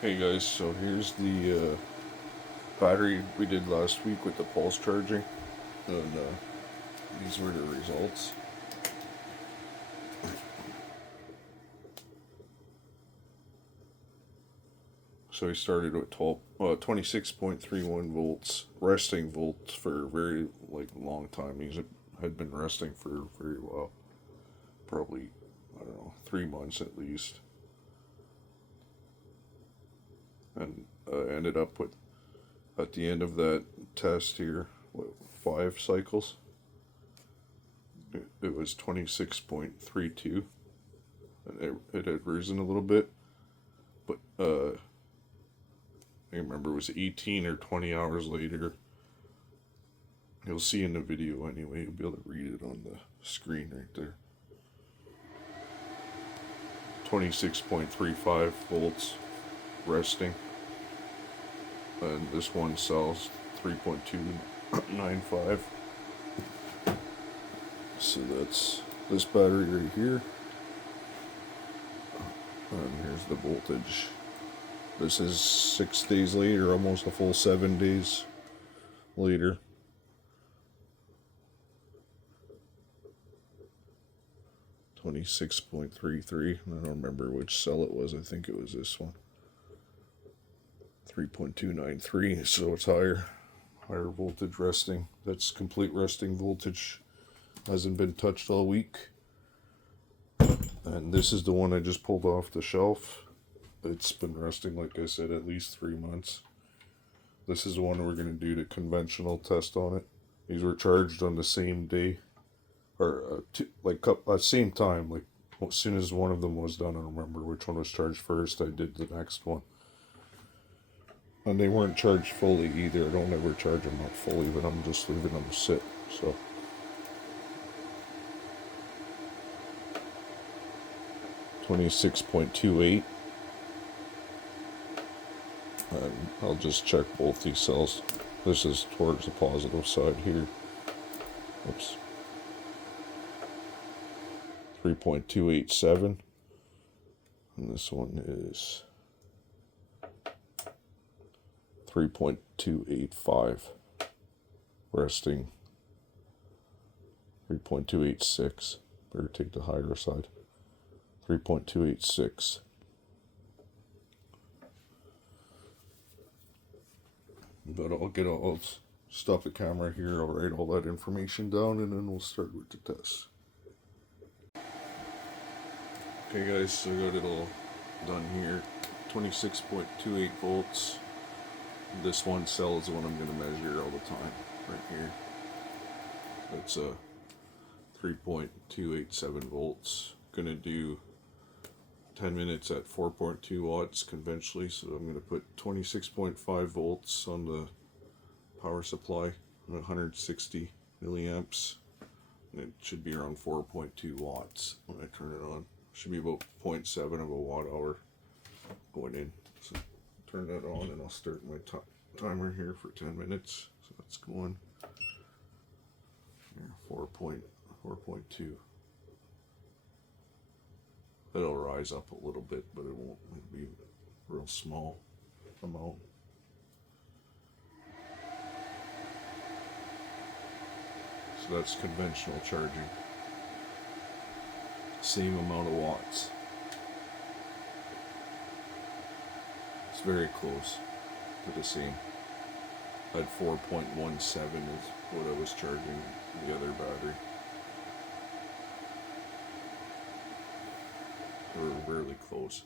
Hey guys, so here's the battery we did last week with the pulse charging, and these were the results. So we started with 26.31 volts, resting volts for a very long time. These had been resting for very well, probably, I don't know, 3 months at least, and ended up with, at the end of that test here, 5 cycles. It was 26.32, and it had risen a little bit, but I remember it was 18 or 20 hours later. You'll see in the video anyway, you'll be able to read it on the screen right there. 26.35 volts resting, and this one sells 3.295. So that's this battery right here, and here's the voltage. This is 6 days later, almost a full 7 days later. $26.33. I don't remember which cell it was. I think it was this one. 3.293. So it's higher voltage resting. That's complete resting voltage. Hasn't been touched all week. And this is the one I just pulled off the shelf. It's been resting, like I said, at least 3 months. This is the one we're going to do the conventional test on it. These were charged on the same day, or same time. Like as soon as one of them was done, I don't remember which one was charged first. I did the next one, and they weren't charged fully either. I don't ever charge them up fully, but I'm just leaving them sit. So 26.28. And I'll just check both these cells. This is towards the positive side here. Oops. 3.287. And this one is 3.285. Resting 3.286. Better take the higher side. 3.286. But I'll stop the camera here, I'll write all that information down, and then we'll start with the test. Okay guys, so I got it all done here. 26.28 volts. This one cell is the one I'm going to measure all the time, right here. That's a 3.287 volts. Gonna do 10 minutes at 4.2 watts conventionally, so I'm going to put 26.5 volts on the power supply, 160 milliamps, and it should be around 4.2 watts when I turn it on. Should be about 0.7 of a watt hour going in. So turn that on, and I'll start my timer here for 10 minutes. So that's going here, 4.2. It'll rise up a little bit, but it'll be a real small amount. So that's conventional charging. Same amount of watts. It's very close to the same. At 4.17 is what I was charging the other battery. We're really close.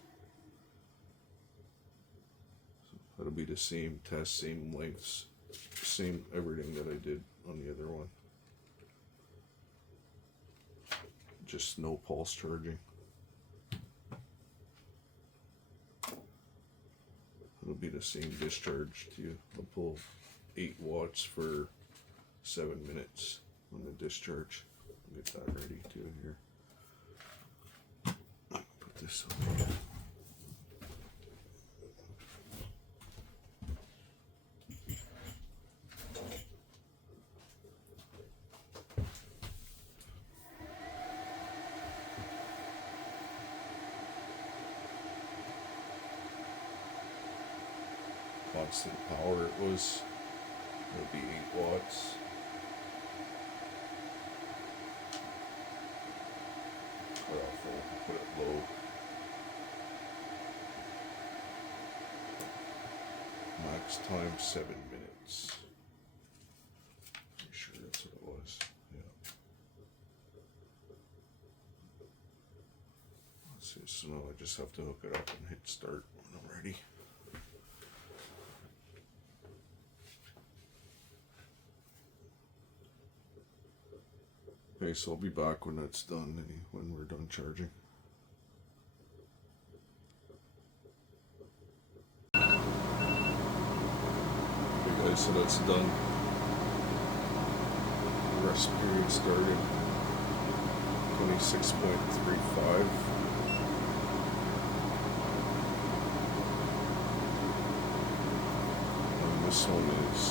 So that'll be the same test, same lengths, same everything that I did on the other one. Just no pulse charging. It'll be the same discharge too. I'll pull 8 watts for 7 minutes on the discharge. I'll get that ready too here. Put this on here. constant power it was. It'll be 8 watts. Put it off full, put it low. Max time 7 minutes. Pretty sure that's what it was. Yeah. Let's see, so now I just have to hook it up and hit start when I'm ready. Okay, so I'll be back when that's done, when we're done charging. Okay guys, so that's done. The rest period started 26.35. And this one is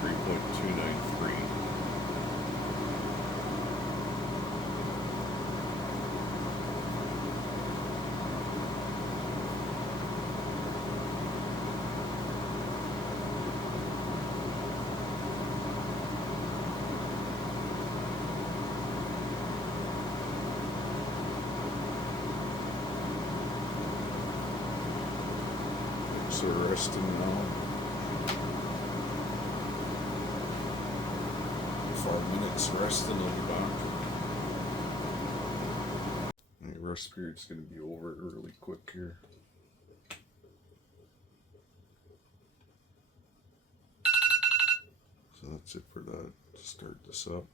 3.293. So we're resting now. 5 minutes rest and I'll be back. The rest period's going to be over really quick here. So that's it for that. To start this up.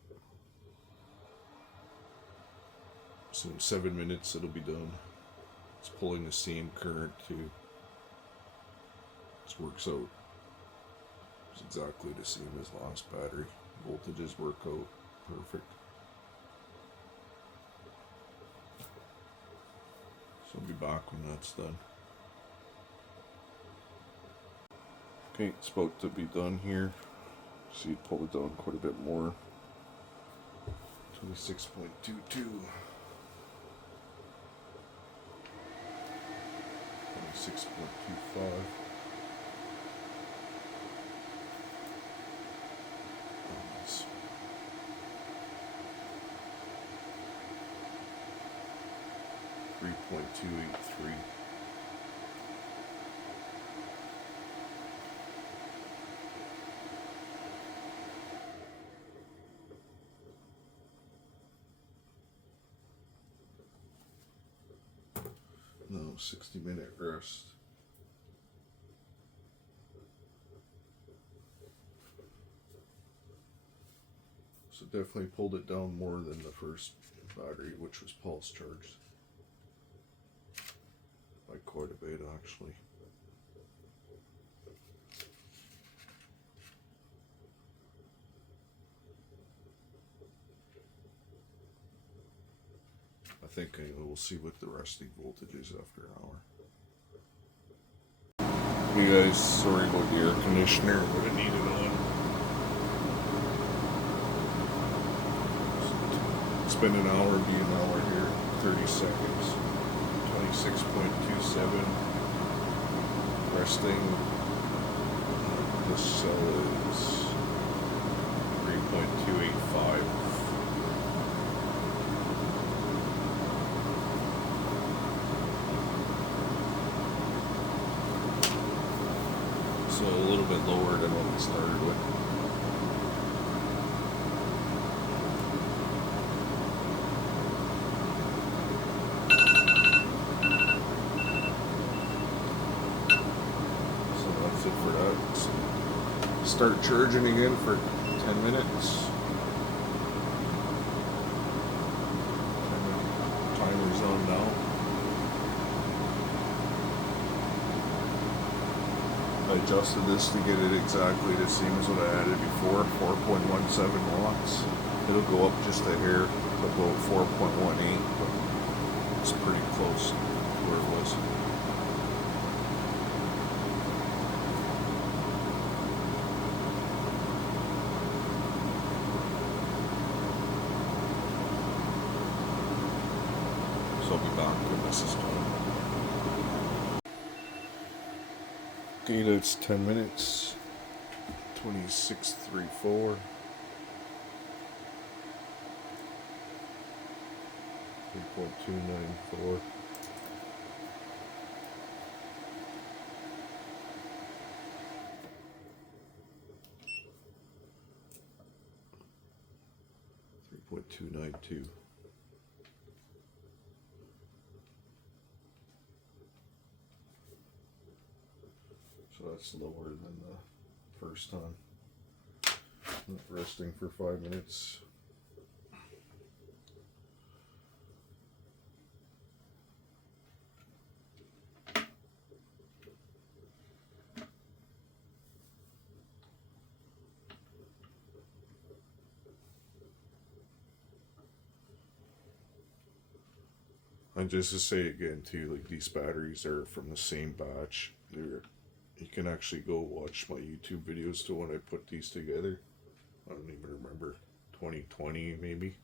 So in 7 minutes it'll be done. It's pulling the same current too. This works out. It's exactly the same as last battery. Voltages work out perfect. So I'll be back when that's done. Okay, it's about to be done here. See, it pulled it down quite a bit more. 26.22. 26.25. .283. No, 60-minute rest. So definitely pulled it down more than the first battery, which was pulse charged. By quite a bit, actually. I think we'll see what the resting voltage is after an hour. Hey guys, sorry about the air conditioner, but I need it on. It's been an hour, be an hour here, 30 seconds. 26.27. Resting. This cell is 3.285. So a little bit lower than what we started with. For that. So start charging again for 10 minutes. Timer's on now. I adjusted this to get it exactly the same as what I had it before, 4.17 watts. It'll go up just a hair to about 4.18, but it's pretty close to where it was. So I'll be back when this is done. Okay, that's 10 minutes. 26.34. 3.294. .292. So that's lower than the first time. Resting for 5 minutes. And just to say again too, like these batteries are from the same batch. You can actually go watch my YouTube videos to when I put these together. I don't even remember, 2020 maybe,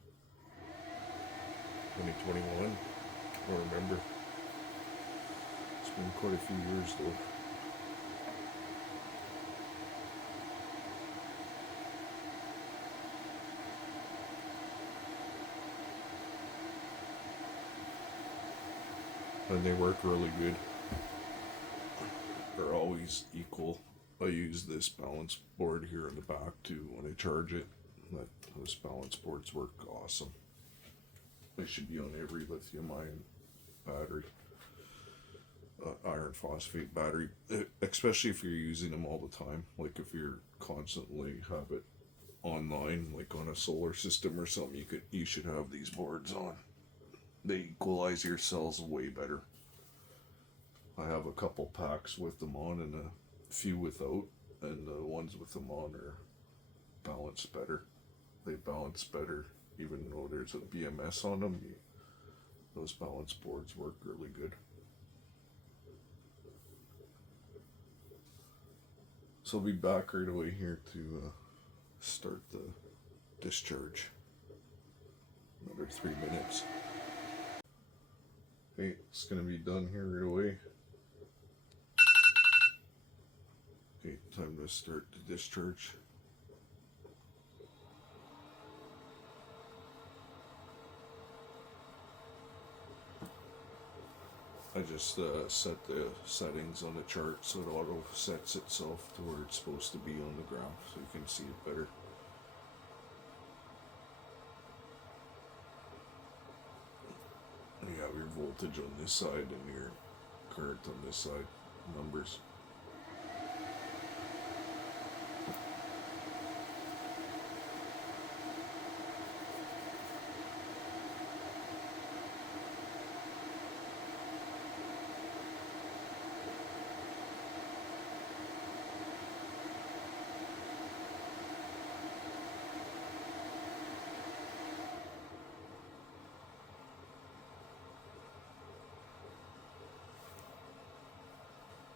2021. I don't remember. It's been quite a few years though. And they work really good. They're always equal. I use this balance board here in the back too when I charge it. Those balance boards work awesome. They should be on every lithium ion battery, iron phosphate battery, especially if you're using them all the time. Like if you're constantly have it online, like on a solar system or something, you should have these boards on. They equalize your cells way better. I have a couple packs with them on and a few without, and the ones with them on are balanced better. They balance better, even though there's a BMS on them. Those balance boards work really good. So I'll be back right away here to start the discharge. Another 3 minutes. Okay, it's gonna be done here right away. Okay, time to start the discharge. I just set the settings on the chart so it auto sets itself to where it's supposed to be on the graph so you can see it better. You have your voltage on this side and your current on this side, numbers.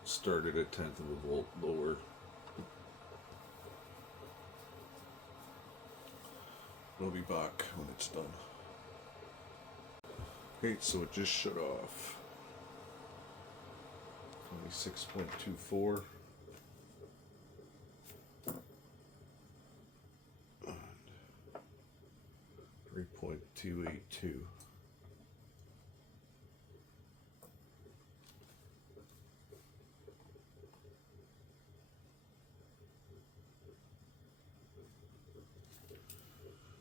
Started a 1/10 of a volt lower. I'll be back when it's done. Okay, so it just shut off. 26.24. 3.282.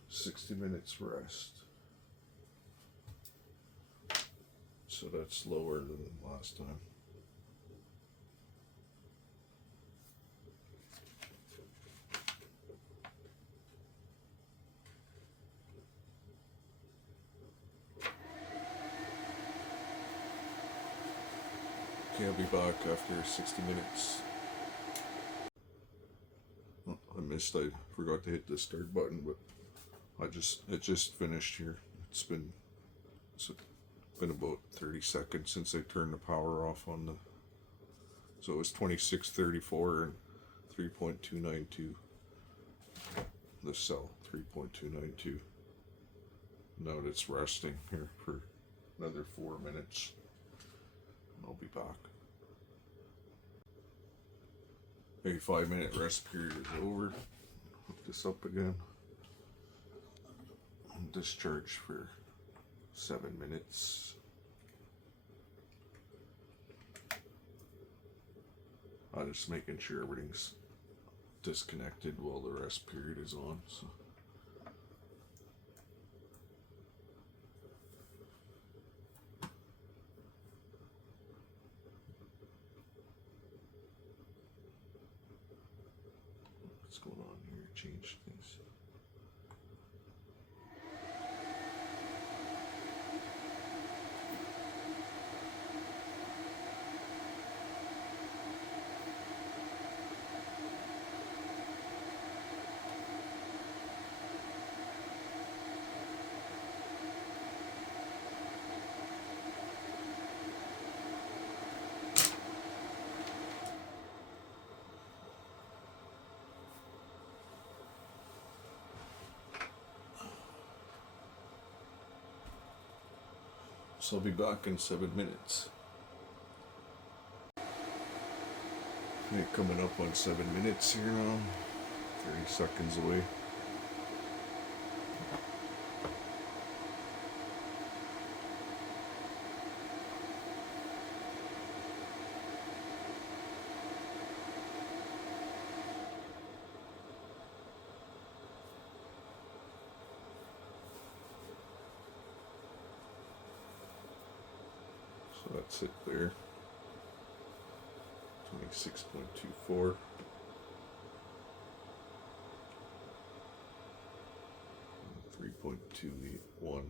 .60 minutes rest. So that's lower than last time. Okay, I'll be back after 60 minutes. Oh, I forgot to hit the start button, but it just finished here. It's been about 30 seconds since I turned the power off on the, so it was 26.34 and 3.292. The cell 3.292. Now it's resting here for another 4 minutes. I'll be back. A 5-minute rest period is over. Hook this up again. And discharge for 7 minutes. I'm just making sure everything's disconnected while the rest period is on. So. What's going on here? Change things. So I'll be back in 7 minutes. Okay, coming up on 7 minutes here now. 30 seconds away. So that's it there. 26.24. 3.281.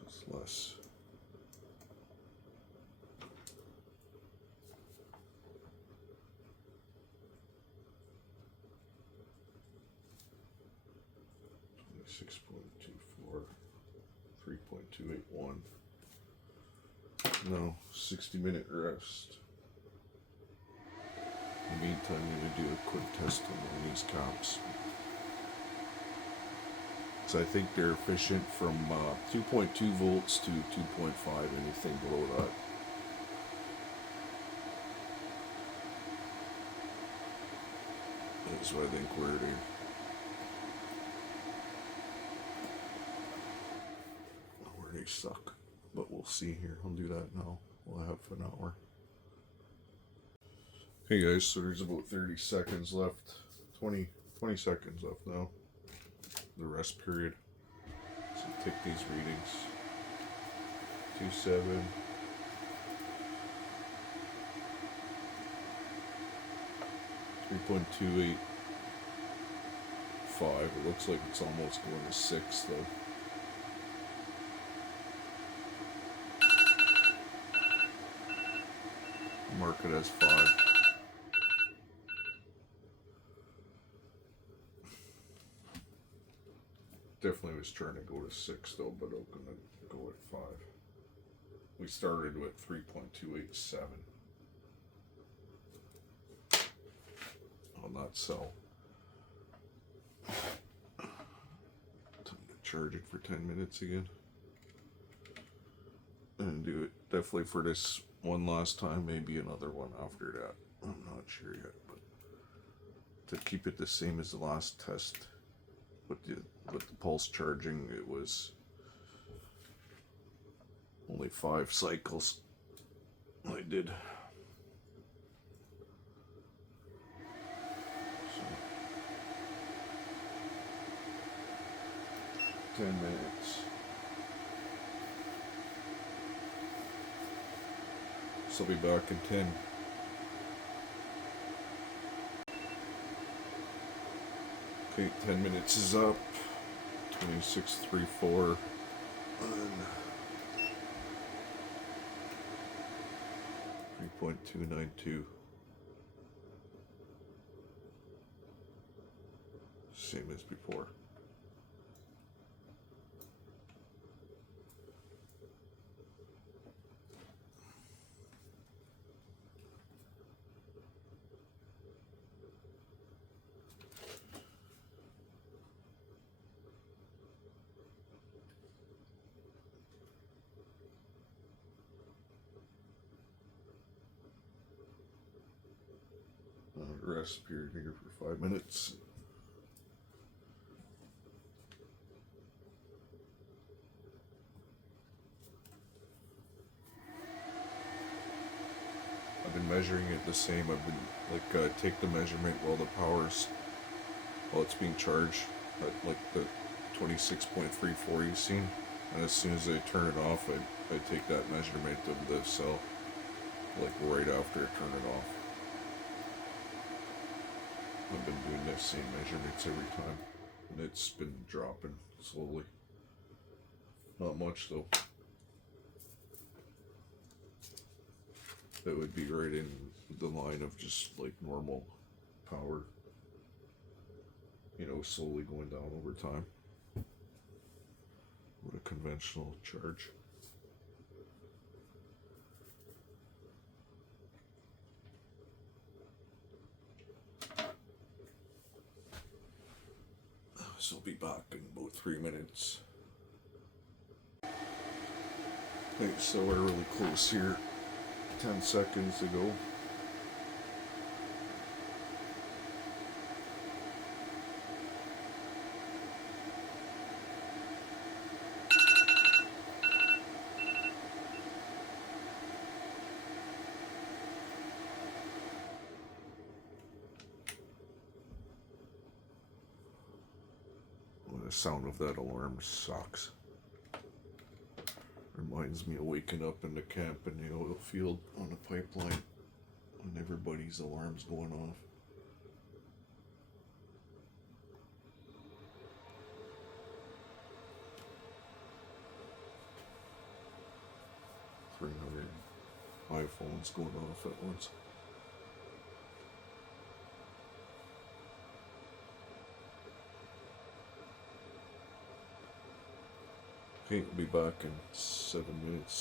That's less. Six point two four, 3.281. No, 60-minute rest. In the meantime, I'm going to do a quick test on these caps. So I think they're efficient from 2.2 volts to 2.5, anything below that. That's what I think where they suck. But we'll see here. I'll do that now. We'll have an hour. Hey guys, so there's about 30 seconds left. 20 seconds left now. The rest period. So take these readings. 2.7. 3.285. It looks like it's almost going to 6 though. Mark it as 5. Definitely was trying to go to 6 though, but I'm gonna go at 5. We started with 3.287 on that cell. Time to charge it for 10 minutes again. And do it definitely for this one last time, maybe another one after that. I'm not sure yet, but to keep it the same as the last test with the pulse charging, it was only 5 cycles I did. So 10 minutes. So I'll be back in 10. Okay, 10 minutes is up. 26.34. And 3.292. Same as before. rest period here for 5 minutes. I've been measuring it the same. I've been take the measurement while it's being charged at like the 26.34 you've seen, and as soon as I turn it off, I take that measurement of the cell like right after I turn it off. I've been doing the same measurements every time, and it's been dropping slowly. Not much though. That would be right in the line of just like normal power, slowly going down over time with a conventional charge. So I'll be back in about 3 minutes. Okay, so we're really close here. 10 seconds to go. The sound of that alarm sucks. Reminds me of waking up in the camp in the oil field on the pipeline when everybody's alarm's going off. iPhones going off at once. Okay, we'll be back in 7 minutes.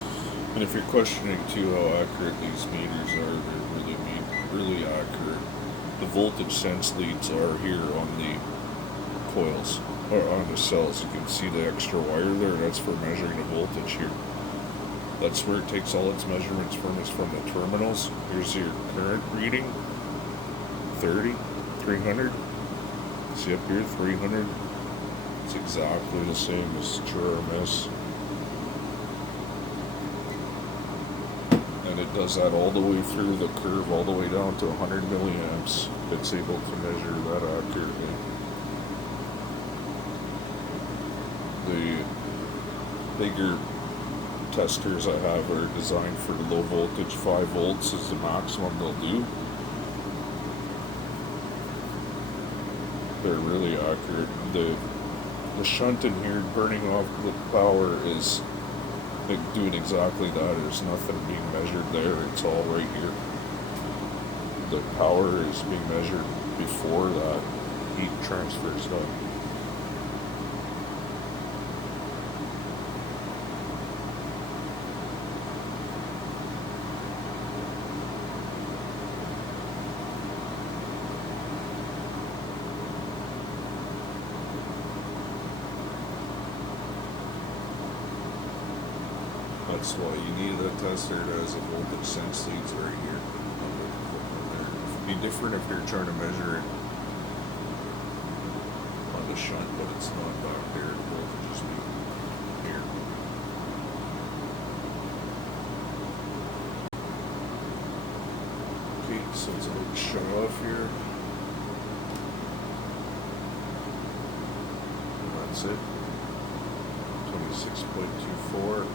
And if you're questioning too how accurate these meters are, they're really accurate. The voltage sense leads are here on the coils, or on the cells. You can see the extra wire there, that's for measuring the voltage here. That's where it takes all its measurements from, is from the terminals. Here's your current reading, 30, 300. See up here, 300. It's exactly the same as true or miss. And it does that all the way through the curve, all the way down to 100 milliamps. It's able to measure that accurately. The bigger testers I have are designed for low voltage. 5 volts is the maximum they'll do. They're really accurate. The shunt in here burning off the power is doing exactly that. There's nothing being measured there. It's all right here. The power is being measured before that heat transfer is done. That's why you need a tester that has a voltage sense leads right here. It'd be different if you're trying to measure it on the shunt, but it's not back there. The voltage is here. Okay, so it's about to shut off here. And that's it. 26.24.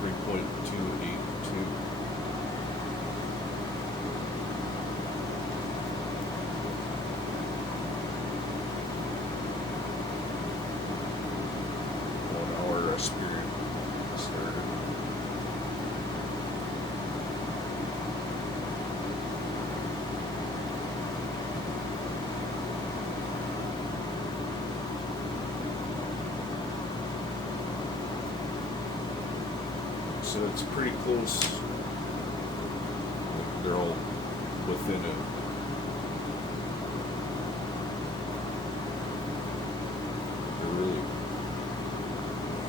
3.282. Rest period started. So it's pretty close. They're all within it. They're really,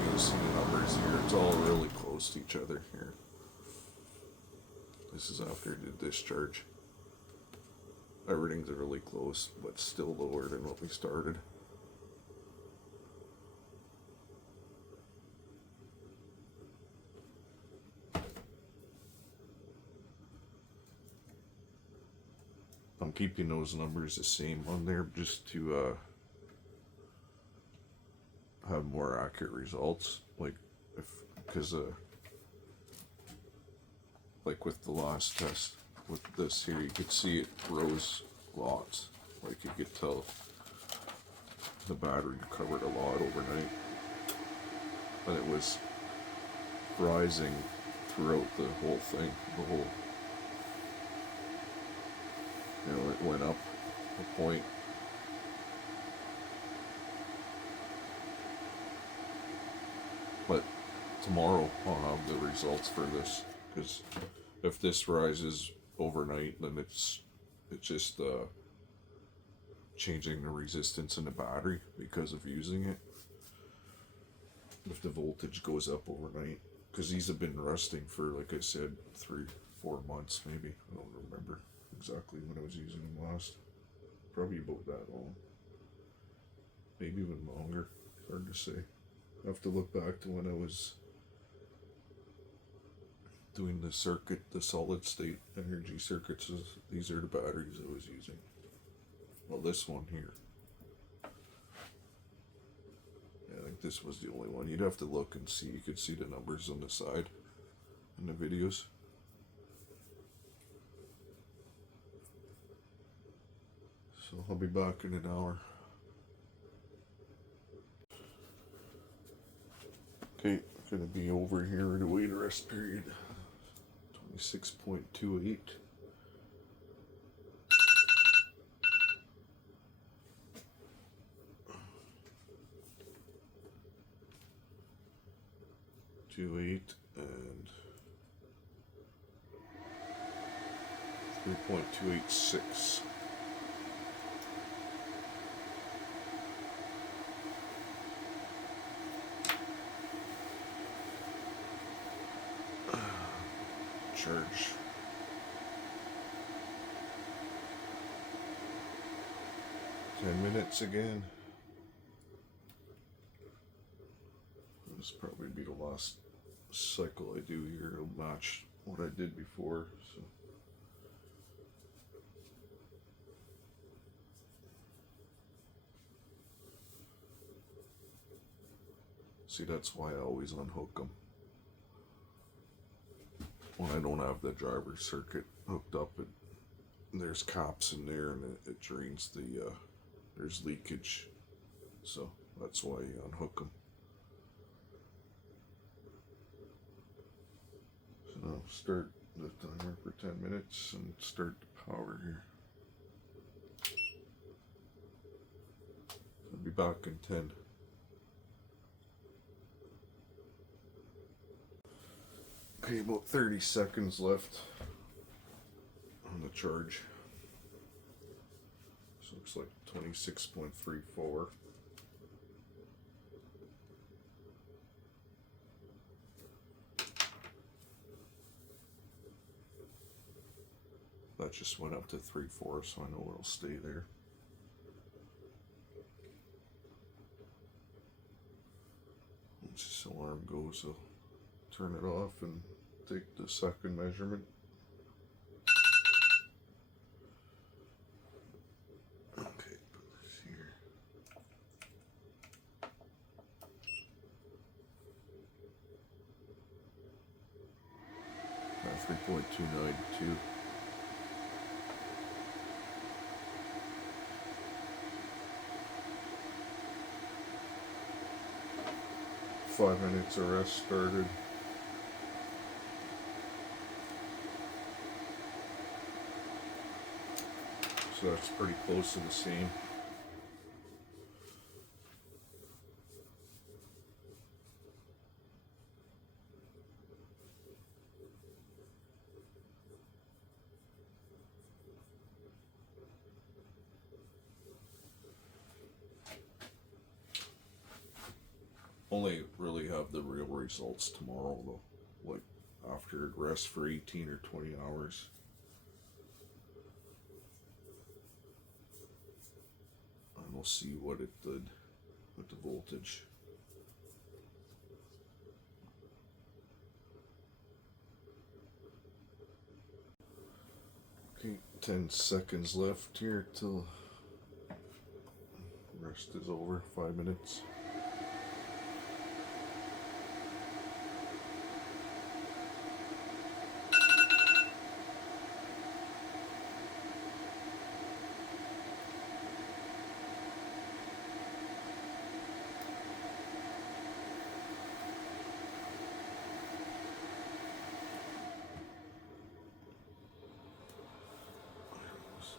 you can see the numbers here, it's all really close. close to each other here. This is after the discharge. Everything's really close, but still lower than what we started. I'm keeping those numbers the same on there just to have more accurate results. Like because like with the last test with this here, you could see it rose lots. Like you could tell the battery covered a lot overnight, and it was rising throughout the whole thing. The whole, you know, it went up a point. But tomorrow I'll have the results for this, because if this rises overnight, then it's just changing the resistance in the battery because of using it. If the voltage goes up overnight, because these have been rusting for, like I said, 3-4 months maybe. I don't remember exactly when I was using them last. Probably about that long. Maybe even longer. Hard to say. I have to look back to when I was doing the circuit, the solid state energy circuits. These are the batteries I was using. Well, this one here. Yeah, I think this was the only one. You'd have to look and see. You could see the numbers on the side in the videos. So I'll be back in an hour. Okay, gonna be over here in the wait rest period. 26.28. And 3.286. Charge. $10 again. This will probably be the last cycle I do here. It'll match what I did before. So. See, that's why I always unhook them. When I don't have the driver circuit hooked up, there's caps in there and it drains the, there's leakage. So that's why you unhook them. So now start the timer for 10 minutes and start the power here. I'll be back in 10. Okay, about 30 seconds left on the charge. So looks like 26.34. That just went up to 3.4, so I know it'll stay there. Once this alarm goes, I'll turn it off and take the second measurement. Okay, put this here. 3.292. Five minutes of rest started. So that's pretty close to the same. Only really have the real results tomorrow though. like after it rests for 18 or 20 hours. And we'll see what it did with the voltage. Okay, 10 seconds left here till rest is over, 5 minutes.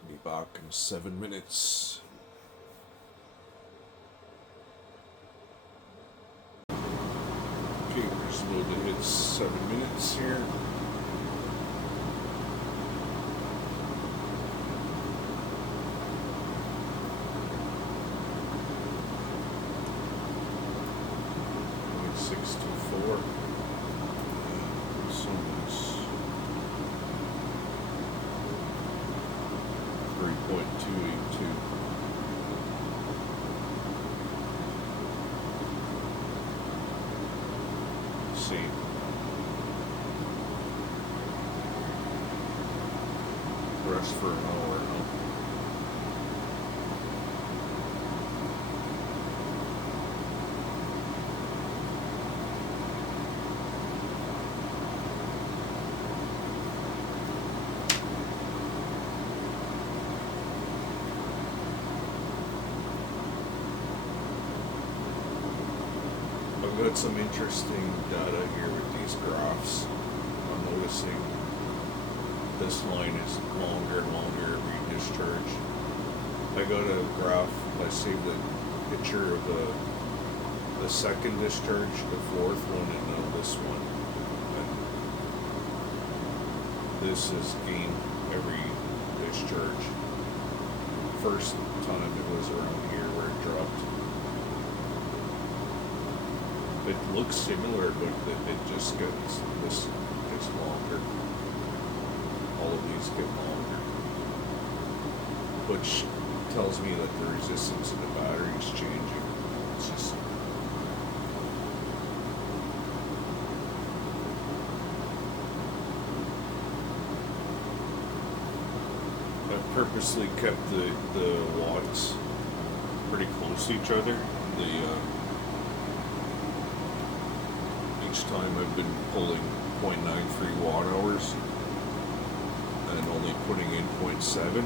Be back in 7 minutes. Okay, we're just about to hit 7 minutes here. Rest for an hour now. I've got some interesting data here with these graphs. I'm noticing this line is longer and longer every discharge. I got a graph, I saved a picture of the second discharge, the fourth one, and now this one. And this is gain every discharge. First time it was around here where it dropped. It looks similar, but it just gets longer. All of these get longer, which tells me that the resistance of the battery is changing. It's just I've purposely kept the watts pretty close to each other. Each time I've been pulling 0.93 watt hours and only putting in 0.7.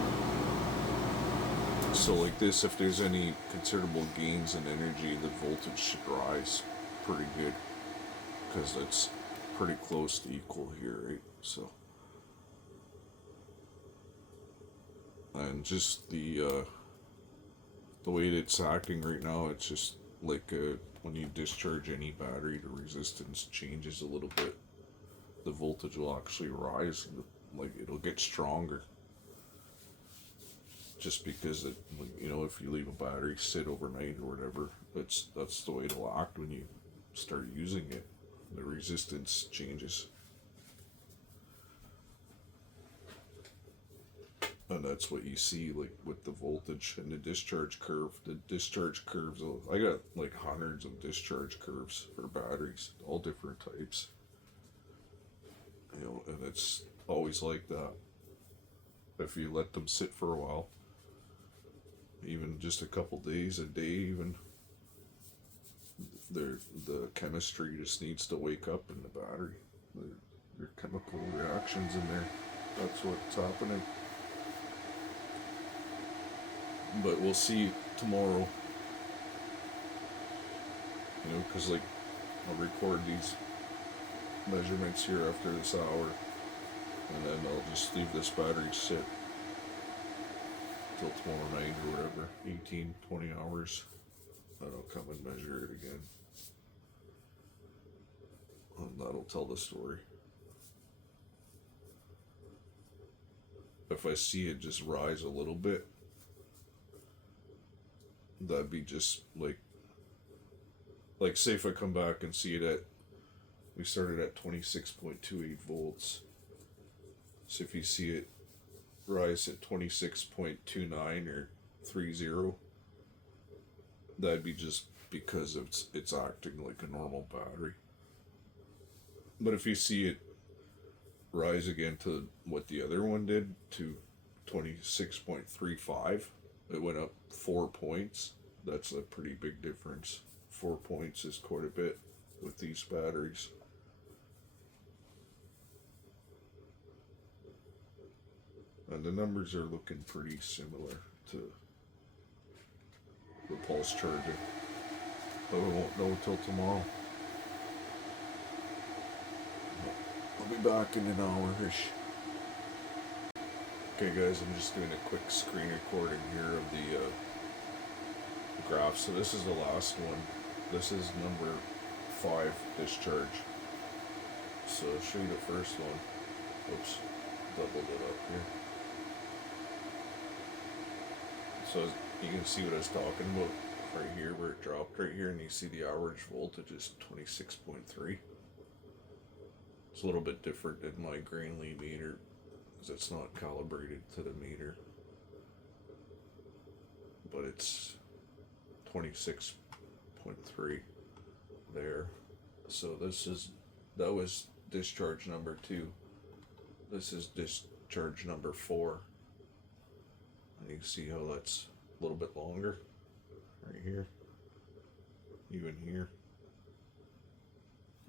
So like this, if there's any considerable gains in energy, the voltage should rise pretty good, because it's pretty close to equal here, right? So, and just the way that it's acting right now, it's just like when you discharge any battery, the resistance changes a little bit. The voltage will actually rise, like it'll get stronger. Just because it, you know, if you leave a battery sit overnight or whatever, that's the way it'll act when you start using it. The resistance changes. And that's what you see, like with the voltage and the discharge curve. The discharge curves, I got like hundreds of discharge curves for batteries, all different types. You know, and it's always like that. If you let them sit for a while, even just a couple days, a day even, the chemistry just needs to wake up in the battery. There are chemical reactions in there. That's what's happening. But we'll see tomorrow. You know, because like I'll record these measurements here after this hour, and then I'll just leave this battery sit till tomorrow night or whatever, 18, 20 hours. Then I'll come and measure it again. And that'll tell the story. If I see it just rise a little bit, that'd be just like say if I come back and see it at We started at 26.28 volts. So if you see it rise at 26.29 or 30, that'd be just because it's acting like a normal battery. But if you see it rise again to what the other one did, to 26.35, it went up 4 points. That's a pretty big difference. 4 points is quite a bit with these batteries. And the numbers are looking pretty similar to the pulse charger, but we won't know until tomorrow. I'll be back in an hour-ish. Okay guys, I'm just doing a quick screen recording here of the graph. So this is the last one. This is number 5 discharge. So I'll show you the first one. Oops, doubled it up here. So you can see what I was talking about right here, where it dropped right here, and you see the average voltage is 26.3. It's a little bit different than my Greenlee meter because it's not calibrated to the meter, but it's 26.3 there. So that was discharge number 2. This is discharge number 4. And you can see how that's a little bit longer right here, even here,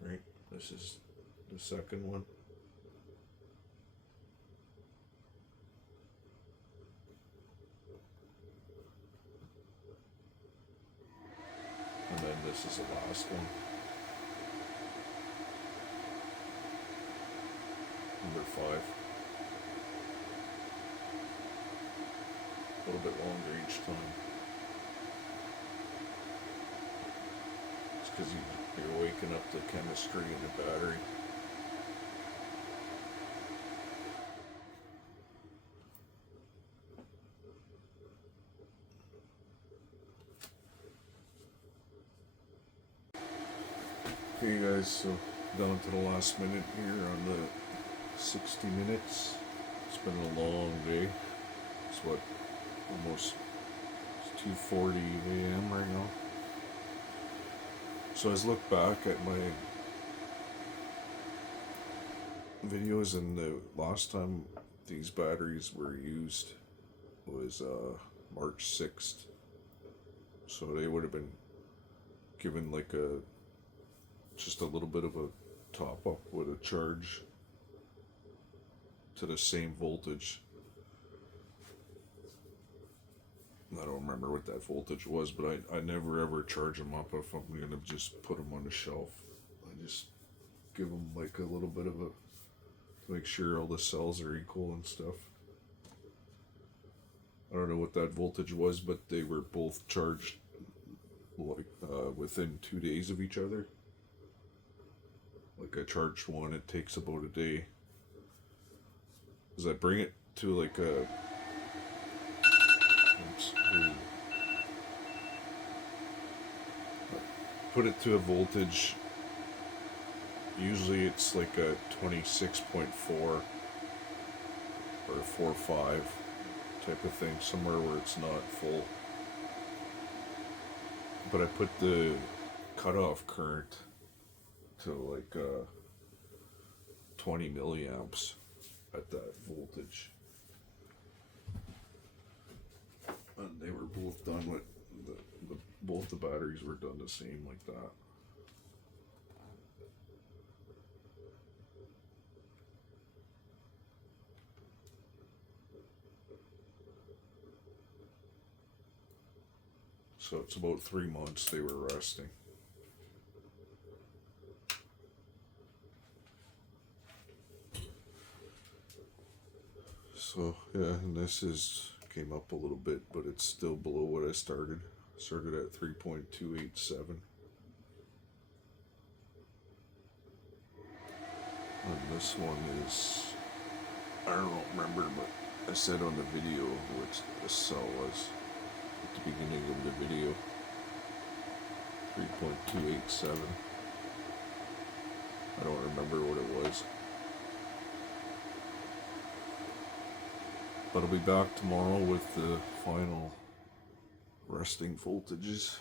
right? This is the second one. And then this is the last one. Number 5. A little bit longer each time. It's because you're waking up the chemistry in the battery. Okay guys, so down to the last minute here on the 60 minutes. It's been a long day. It's what, almost 2:40 a.m. right now. So as I look back at my videos, and the last time these batteries were used was March 6th. So they would have been given like just a little bit of a top up with a charge to the same voltage. I don't remember what that voltage was, but I never ever charge them up if I'm going to just put them on the shelf. I just give them like a little bit of to make sure all the cells are equal and stuff. I don't know what that voltage was, but they were both charged like within 2 days of each other. Like I charged one, it takes about a day. As I bring it to like a put it to a voltage, usually it's like a 26.4 or 4.5 type of thing, somewhere where it's not full. But I put the cutoff current to like 20 milliamps at that voltage. And they were both done with both the batteries were done the same like that. So it's about 3 months they were resting. So yeah, and this came up a little bit, but it's still below what I started. Started at 3.287. And this one is, I don't remember, but I said on the video what the cell was at the beginning of the video. 3.287. I don't remember what it was. But I'll be back tomorrow with the final resting voltages.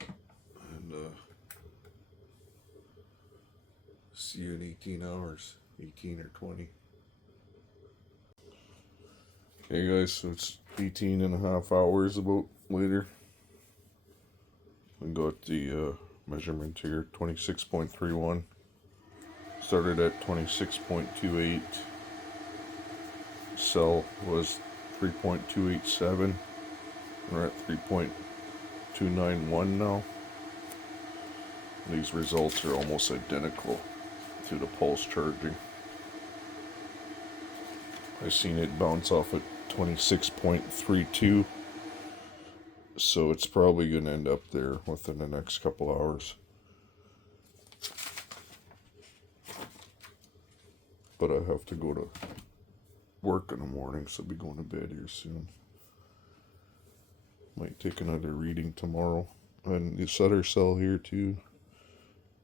And see you in 18 hours, 18 or 20. Okay guys, so it's 18 and a half hours about later. We got the measurement here, 26.31. Started at 26.28. Cell was 3.287. We're at 3.291 now. These results are almost identical to the pulse charging. I've seen it bounce off at 26.32. So it's probably going to end up there within the next couple hours. But I have to go to work in the morning, so I'll be going to bed here soon. Might take another reading tomorrow. And the other cell here too.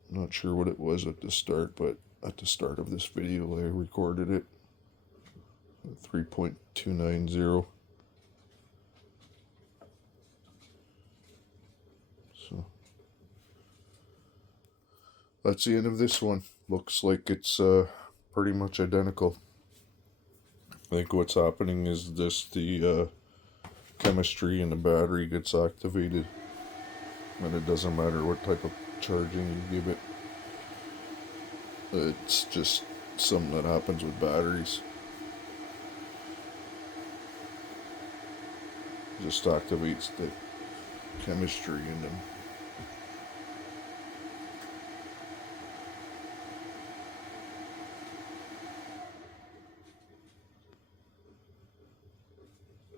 Not sure what it was at the start, but at the start of this video I recorded it. 3.290. So that's the end of this one. Looks like it's pretty much identical. I think what's happening is just the chemistry in the battery gets activated, and it doesn't matter what type of charging you give it. It's just something that happens with batteries. It just activates the chemistry in them.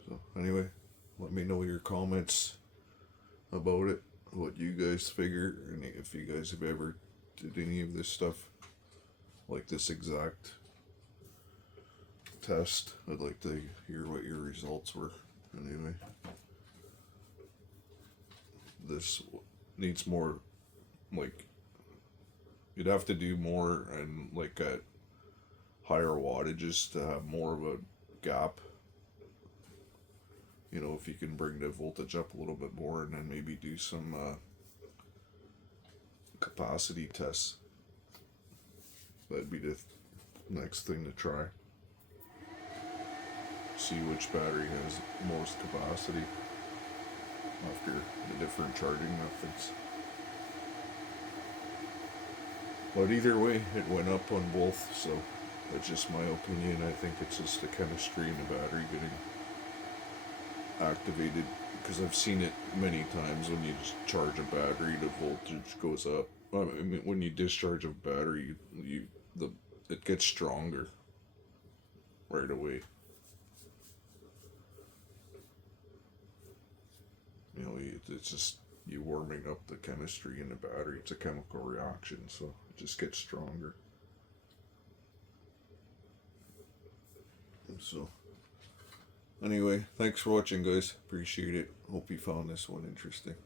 So anyway, let me know your comments about it, what you guys figure, and if you guys have ever did any of this stuff, like this exact test. I'd like to hear what your results were. Anyway, this needs more, like, you'd have to do more and like at higher wattages to have more of a gap. You know, if you can bring the voltage up a little bit more and then maybe do some capacity tests. That'd be the next thing to try. See which battery has most capacity after the different charging methods. But either way, it went up on both, so that's just my opinion. I think it's just the chemistry in the battery getting activated, because I've seen it many times when you just charge a battery, the voltage goes up. I mean, when you discharge a battery, it gets stronger right away. You know, it's just you warming up the chemistry in the battery. It's a chemical reaction, so it just gets stronger. So anyway, thanks for watching, guys. Appreciate it. Hope you found this one interesting.